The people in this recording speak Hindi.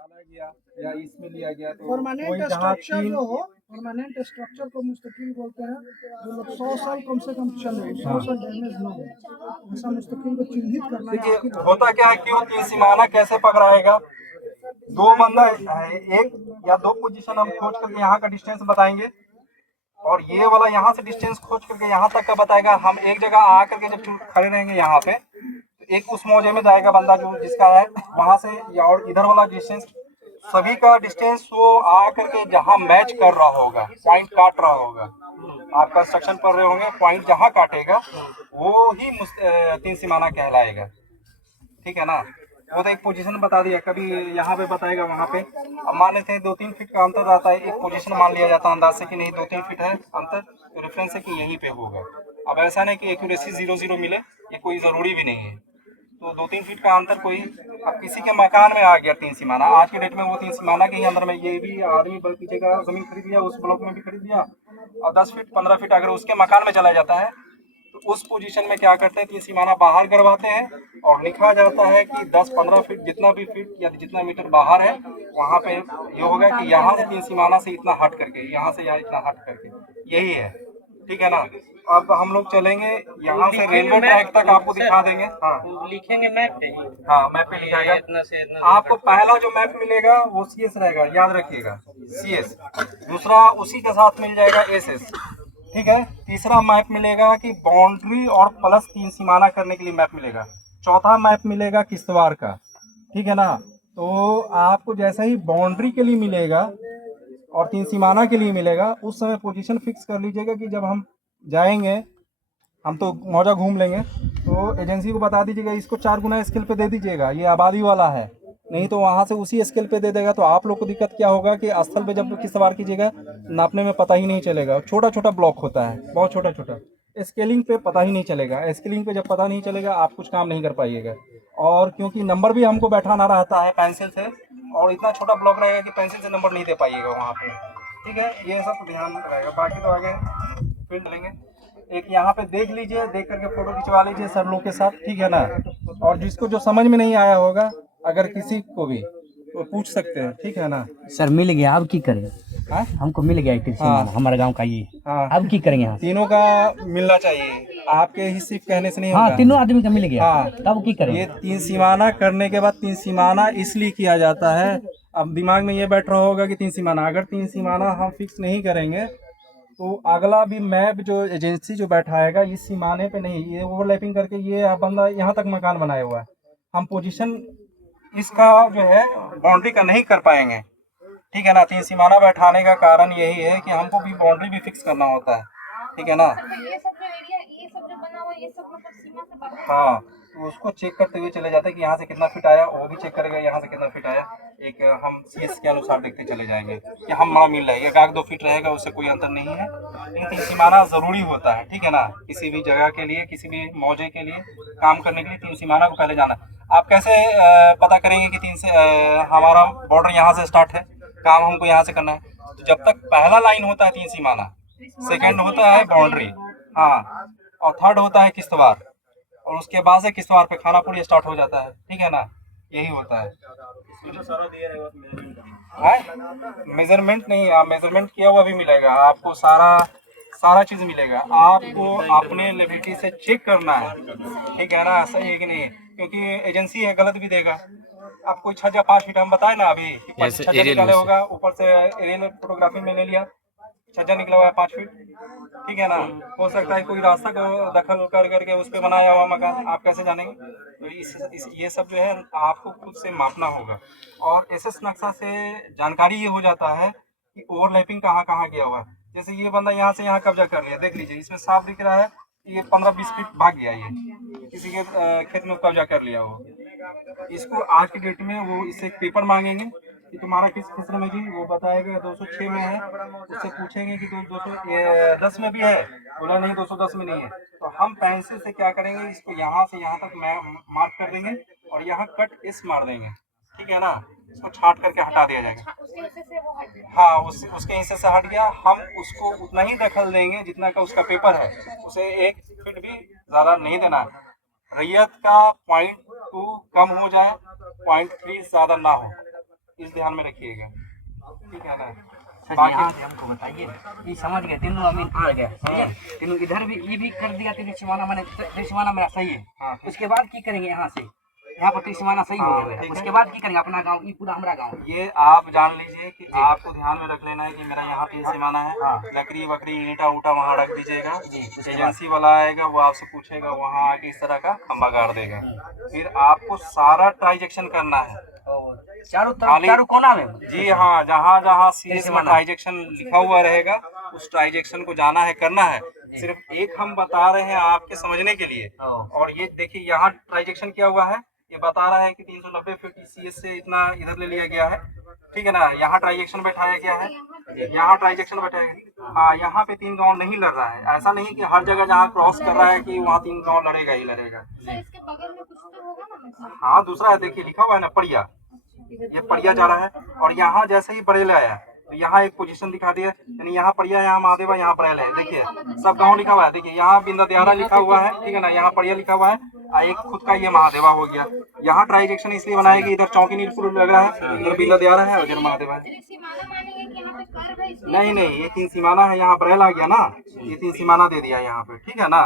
डाला गया या इसमें लिया गया तो परमानेंट कोई जहाँ स्ट्रक्चर तीन जो हो, परमानेंट स्ट्रक्चर को मुस्तकिल बोलते हैं जो लोग 100 साल कम से कम चले, 100 साल डैमेज ना हो, ऐसा मुस्तकिल को चिन्हित करना है। देखिए होता क्या है, क्यों तीन सीमाना कैसे पकड़ाएगा, दो बंदा एक या दो पोजीशन हम खोज करके यहाँ का डिस्टेंस बताएंगे और ये वाला यहाँ से डिस्टेंस खोज करके यहाँ तक का बताएगा। हम एक जगह आकर के जब खड़े रहेंगे यहाँ पे तो एक उस मौजे में जाएगा बंदा जो जिसका है वहां से, या और इधर वाला डिस्टेंस, सभी का डिस्टेंस वो आकर के जहाँ मैच कर रहा होगा, पॉइंट काट रहा होगा, आप कंस्ट्रक्शन पढ़ रहे होंगे, पॉइंट जहाँ काटेगा वो ही तीन सीमाना कहलाएगा। ठीक है ना। वो तो एक पोजीशन बता दिया, कभी यहाँ पे बताएगा वहाँ पे। अब मान लेते हैं 2-3 फीट का अंतर आता है, एक पोजीशन मान लिया जाता है अंदाज से कि नहीं 2-3 फीट है अंतर, तो रेफरेंस है कि यहीं पे होगा। अब ऐसा नहीं कि एक्यूरेसी 0-0 मिले, ये कोई ज़रूरी भी नहीं है। तो 2-3 फीट का अंतर कोई, अब किसी के मकान में आ गया तीन सीमाना, आज के डेट में वो तीन सीमाना के ही अंदर में, ये भी आदमी बल्कि जगह जमीन खरीद लिया, उस ब्लॉक में भी खरीद लिया, और 10 फीट 15 फीट अगर उसके मकान में चला जाता है तो उस पोजीशन में क्या करते हैं, तीन सीमाना बाहर करवाते हैं और लिखा जाता है कि 10-15 फीट जितना भी फीट या जितना मीटर बाहर है वहाँ पे ये होगा कि यहाँ से तीन सीमाना से इतना हट करके, यहाँ से यहाँ इतना हट करके, यही है। ठीक है ना। अब हम लोग चलेंगे यहाँ से रेलवे ट्रैक तक, आपको दिखा देंगे। हाँ लिखेंगे मैप पे। हाँ मैप पे लिखा जाएगा। इतना से इतना आपको पहला जो मैप मिलेगा वो CS रहेगा, याद रखिएगा CS। दूसरा उसी के साथ मिल जाएगा SS। ठीक है। तीसरा मैप मिलेगा कि बाउंड्री और प्लस तीन सीमाना करने के लिए मैप मिलेगा। चौथा मैप मिलेगा किश्तवाड़ का। ठीक है ना। तो आपको जैसा ही बाउंड्री के लिए मिलेगा और तीन सीमाना के लिए मिलेगा, उस समय पोजीशन फिक्स कर लीजिएगा कि जब हम जाएंगे, हम तो मौजा घूम लेंगे, तो एजेंसी को बता दीजिएगा इसको 4 गुना स्केल पे दे दीजिएगा, ये आबादी वाला है, नहीं तो वहाँ से उसी स्केल पे दे देगा। तो आप लोग को दिक्कत क्या होगा कि स्थल पे जब किश्तवाड़ कीजिएगा नापने में पता ही नहीं चलेगा, छोटा छोटा ब्लॉक होता है, बहुत छोटा छोटा, स्केलिंग पे पता ही नहीं चलेगा। स्केलिंग पे जब पता नहीं चलेगा आप कुछ काम नहीं कर पाइएगा। और क्योंकि नंबर भी हमको बैठाना रहता है पेंसिल से, और इतना छोटा ब्लॉक रहेगा कि पेंसिल से नंबर नहीं दे पाइएगा वहाँ पे। ठीक है, ये सब ध्यान रहेगा। बाकी तो आगे फील्ड लेंगे। एक यहाँ पे देख लीजिए, देख करके फोटो खिंचवा लीजिए सर लोग के साथ। ठीक है ना। और जिसको जो समझ में नहीं आया होगा, अगर किसी को भी तो पूछ सकते हैं। ठीक है ना। सर मिल गया, अब की करें? हाँ? हमको मिल गया हमारे गांव का ये। हाँ। अब की करेंगे यहाँ? तीनों का मिलना चाहिए, आपके ही सिर्फ कहने से नहीं हाँ, होगा। तीनों आदमी का मिल गया। हाँ। तब की करें? ये तीन सीमाना करने के बाद, तीन सीमाना इसलिए किया जाता है, अब दिमाग में ये बैठ रहा होगा कि तीन सीमाना, अगर तीन सीमाना हम फिक्स नहीं करेंगे तो अगला भी मैप जो एजेंसी जो बैठाएगा इस सीमाने पे नहीं, ये ओवरलैपिंग करके ये बंदा यहाँ तक मकान बनाया हुआ है, हम पोजीशन इसका जो है बाउंड्री का नहीं कर पाएंगे। ठीक है ना। तीन सीमाना बैठाने का कारण यही है कि हमको भी बाउंड्री भी फिक्स करना होता है। ठीक है ना। ये सब जो एरिया, ये सब जो बना हुआ है, ये सब मतलब सीमा से बाहर। हाँ, तो उसको चेक करते हुए चले जाते हैं कि यहाँ से कितना फिट आया, वो भी चेक करेगा यहाँ से कितना फिट आया। एक हम CS के अनुसार देखते चले जाएंगे कि हम वहाँ मिल रहा है, 1-2 फीट रहेगा उससे कोई अंतर नहीं है, लेकिन तीन सीमाना जरूरी होता है। ठीक है ना। किसी भी जगह के लिए, किसी भी मौजे के लिए काम करने के लिए तीन सीमाना को पहले जाना। आप कैसे पता करेंगे कि तीन से हमारा बॉर्डर यहाँ से स्टार्ट है, काम हमको यहाँ से करना है? तो जब तक पहला लाइन होता है तीन सीमाना, सेकेंड होता है बाउंड्री, हाँ, और थर्ड होता है किश्तवाड़, और उसके बाद से किश्तवाड़ पे खानापुर स्टार्ट हो जाता है। ठीक है ना। यही होता है। मेजरमेंट नहीं, आप मेजरमेंट किया हुआ भी मिलेगा आपको, सारा चीज मिलेगा आपको, अपने लेबिलिटी से चेक करना है। ठीक है ना। सही है कि नहीं, क्योंकि एजेंसी है, गलत भी देगा। आप कोई छज्जा 5 फीट हम बताए ना अभी, छज्जा निकाले होगा, ऊपर से एरियल फोटोग्राफी में ले लिया, छज्जा निकला हुआ है 5 फीट। ठीक है ना। हो सकता है कोई रास्ता को दखल कर करके उस पर बनाया हुआ मकान, आप कैसे जानेंगे? तो ये सब जो है आपको खुद से मापना होगा। और SS नक्शा से जानकारी ये हो जाता है कि ओवरलैपिंग कहाँ कहाँ गया हुआ है। जैसे ये बंदा यहाँ से यहाँ कब्जा कर लिया, देख लीजिए इसमें साफ दिख रहा है ये 15-20 फीट भाग गया, ये किसी के खेत में कब्जा कर लिया हो। इसको आज की डेट में वो इससे एक पेपर मांगेंगे कि तुम्हारा किस किस्म में जी, वो बताएगा 206 में है, उससे पूछेंगे कि 210 में भी है, बोला नहीं 210 में नहीं है, तो हम पेंसिल से क्या करेंगे, इसको यहाँ से यहाँ तक मार्क कर देंगे और यहाँ कट S मार देंगे। ठीक है ना। इसको छाट करके हटा दिया जाएगा। उसके हिस्से से वो हट गया। हाँ, उसके हिस्से से हट गया, हम उसको उतना ही दखल देंगे जितना का उसका पेपर है, उसे 1 फीट भी ज़्यादा नहीं देना। रैयत का 0.2 कम हो जाए, 0.3 ज़्यादा ना हो, इस ध्यान में रखिएगा, ठीक है ना। सर जी यहाँ से हमको बताइए, ये समझ गए तीनों अमीन आ गया, ठीक है, तीनों इधर भी ये भी कर दिया, त्रिसीमाना मैंने त्रिसीमाना मेरा सही है। हाँ। उसके बाद की करेंगे यहाँ से, यहाँ पर त्रिसीमाना सही हो गया, ठीक है। उसके बाद की करेंगे अपना गाँव, ये पूरा हमारा गाँव। ये आप जान लीजिए कि आपको ध्यान में रख लेना है कि मेरा यहाँ 3 सीमाना है। हाँ। लकड़ी वकड़ी ईंटा उटा वहाँ रख दीजिएगा। जी, उसके एजेंसी वाला आएगा, वो आपसे पूछेगा, वहाँ आके इस तरह का खंभा गाड़ देगा। फिर आपको सारा ट्रांजेक्शन करना है, और चारों तरफ खाली- चारों कोना में। जी हाँ, जहाँ जहाँ सीएस में त्रिसीमाना। ट्रांजेक्शन लिखा हुआ रहेगा उस ट्रांजेक्शन को जाना है, करना है। सिर्फ एक हम बता रहे हैं आपके समझने के लिए। और ये देखिए यहाँ ट्रांजेक्शन किया हुआ है, ये बता रहा है कि 390 फीट सीएस से इतना इधर ले लिया गया है, ठीक है ना। यहाँ ट्रांजेक्शन बैठाया गया है, यहाँ ट्रांजेक्शन बैठाया गया। हाँ, यहाँ पे 3 गाँव नहीं लड़ रहा है। ऐसा नहीं कि हर जगह जहाँ क्रॉस कर रहा है कि वहाँ 3 गाँव लड़ेगा ही लड़ेगा। सर इसके बगल में कुछ तो होगा ना मतलब? हाँ, दूसरा है, देखिए लिखा हुआ है ना पड़िया, ये पड़िया जा रहा है। और यहाँ जैसे ही बरेल आया तो यहाँ एक पोजीशन दिखा दिया, यानी यहाँ पड़िया, यहाँ महादेवा, यहाँ परेल है। देखिए सब गांव लिखा हुआ है, देखिए यहाँ बिंदा दियारा लिखा हुआ है, ठीक है ना, यहाँ पड़िया लिखा हुआ है, और एक खुद का ये महादेवा हो गया। यहाँ ट्रांजेक्शन इसलिए बनाया कि इधर चौकी नीलपुर लग रहा है, इधर बिंदा दियारा है और इधर महादेवा है। त्रिसीमाना मानेंगे कि यहाँ पे कर्व है इसलिए? नहीं नहीं, ये 3 सीमाना है, यहाँ परेल आ गया ना, ये 3 सीमाना दे दिया यहाँ पे, ठीक है ना।